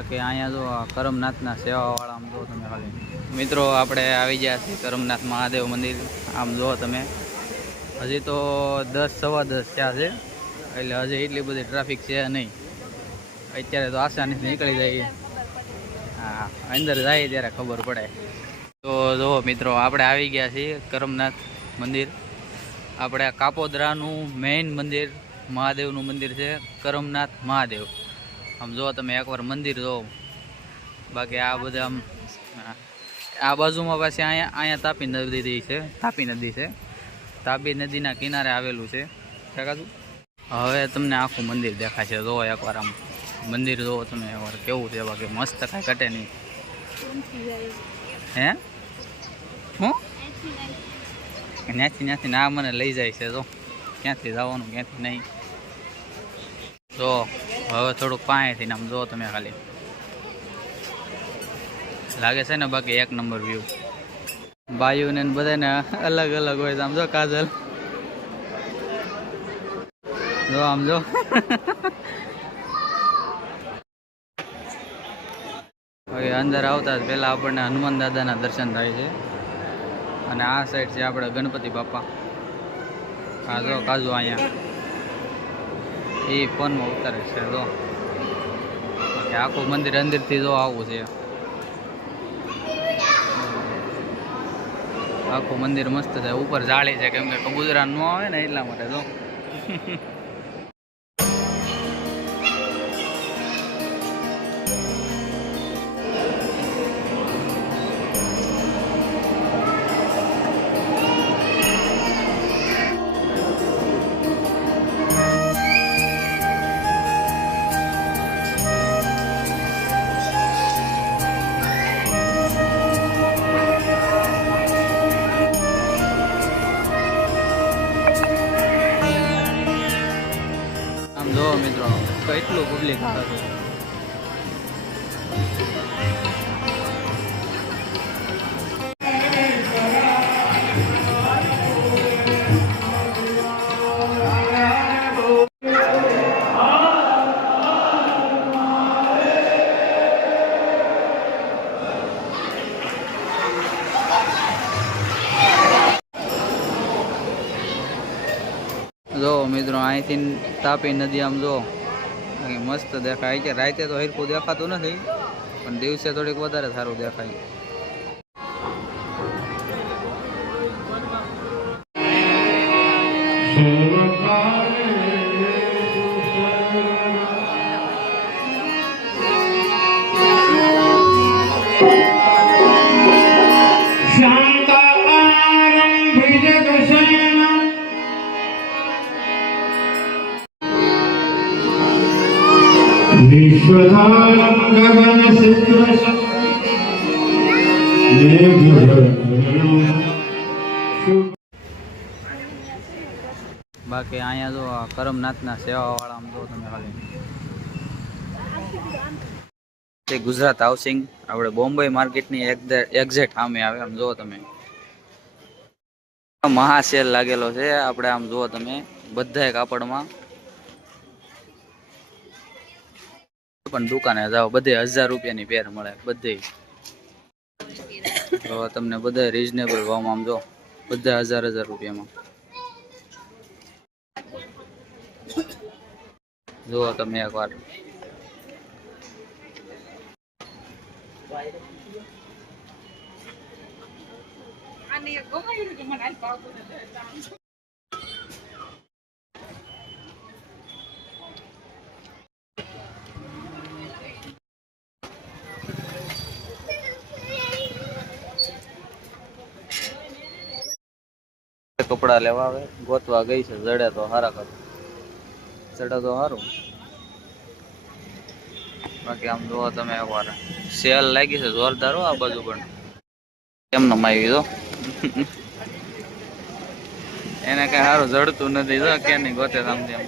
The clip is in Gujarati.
બાકી અહીંયા જો કરમનાથના સેવાવાળા આમ જો તમે ખાલી મિત્રો આપણે આવી ગયા છીએ કરમનાથ મહાદેવ મંદિર. આમ જુઓ તમે, હજી તો 10 સવા 10 થયા છે, એટલે હજી એટલી બધી ટ્રાફિક છે નહીં. અત્યારે તો આસાનીથી નીકળી જાય. હા, અંદર જાય ત્યારે ખબર પડે. તો જુઓ મિત્રો, આપણે આવી ગયા છીએ કરમનાથ મંદિર. આપણે કાપોદ્રાનું મેઇન મંદિર, મહાદેવનું મંદિર છે કરમનાથ મહાદેવ. આમ જો તમે એકવાર મંદિર જો. બાકી આ બધા આમ આ બાજુમાં પાછી અહીંયા તાપી નદી છે. તાપી નદીના કિનારે આવેલું છે. દેખાતું? હવે તમને આખું મંદિર દેખાશે. જો એકવાર આમ મંદિર જોવો તમે એકવાર, કેવું છે બાકી મસ્ત, કાંઈ ઘટે નહીં. હે શું ત્યાંથી ના મને લઈ જાય છે. તો ક્યાંથી જવાનું ક્યાંથી નહીં. જો હવે થોડુંક પાણીથી આમ જો તમે ખાલી, લાગે છે ને બાકી એક નંબર વ્યૂ. બાયુને બધાને અલગ અલગ હોય. આમ જો કાજલ, જો આમ જો અંદર આવતા જ પહેલાં આપણને હનુમાન દાદાના દર્શન થાય છે. અને આ સાઈડ છે આપણે ગણપતિ બાપા. આ જો કાજુ અહીંયા એ ફોનમાં ઉતારે છે. જો બાકી આખું મંદિર અંદરથી જો આવું છે. આખું મંદિર મસ્ત છે. ઉપર જાળી છે, કેમ કે કબૂતરા ન આવે ને એટલા માટે. જો જો મિત્રો કેટલું પબ્લિક આવે છે. જો મિત્રો અહીંથી તાપી નદી આમ જો મસ્ત દેખાય છે. રાતે તો હરખું દેખાતું નથી, પણ દિવસે થોડીક વધારે સારું દેખાય. विश्वधारं गगनसिद्रशं બાકી અહીંયા જો કરમનાથના સેવાવાળા આમ જો તમે ખાલી, તે ગુજરાત હાઉસિંગ આપણે બોમ્બે માર્કેટની એક્ઝેક્ટ સામે આવે. આમ જુઓ તમે, મહાસેલ લાગેલો છે. આપણે આમ જુઓ તમે, બધાય કાપડમાં પણ દુકાને જાઓ, બધે 1000 રૂપિયાની પેર મળે. બધે તો તમને બધા રીઝનેબલ ભાવમાં આમ જો, બધા 1000 રૂપિયામાં. જુઓ તમે એકવાર. કપડા લેવા આવે, ગોતવા ગઈ છે. જડે તો હારા કર, ચડે તો સારું. બાકી આમ જોવો તમે એકવાર, સેલ લાગી છે જોરદાર. આ બાજુ પણ કેમ નમાવી દો એને કઈ સારું જડતું નથી. જો કે નહીં ગોતે સામથી આમ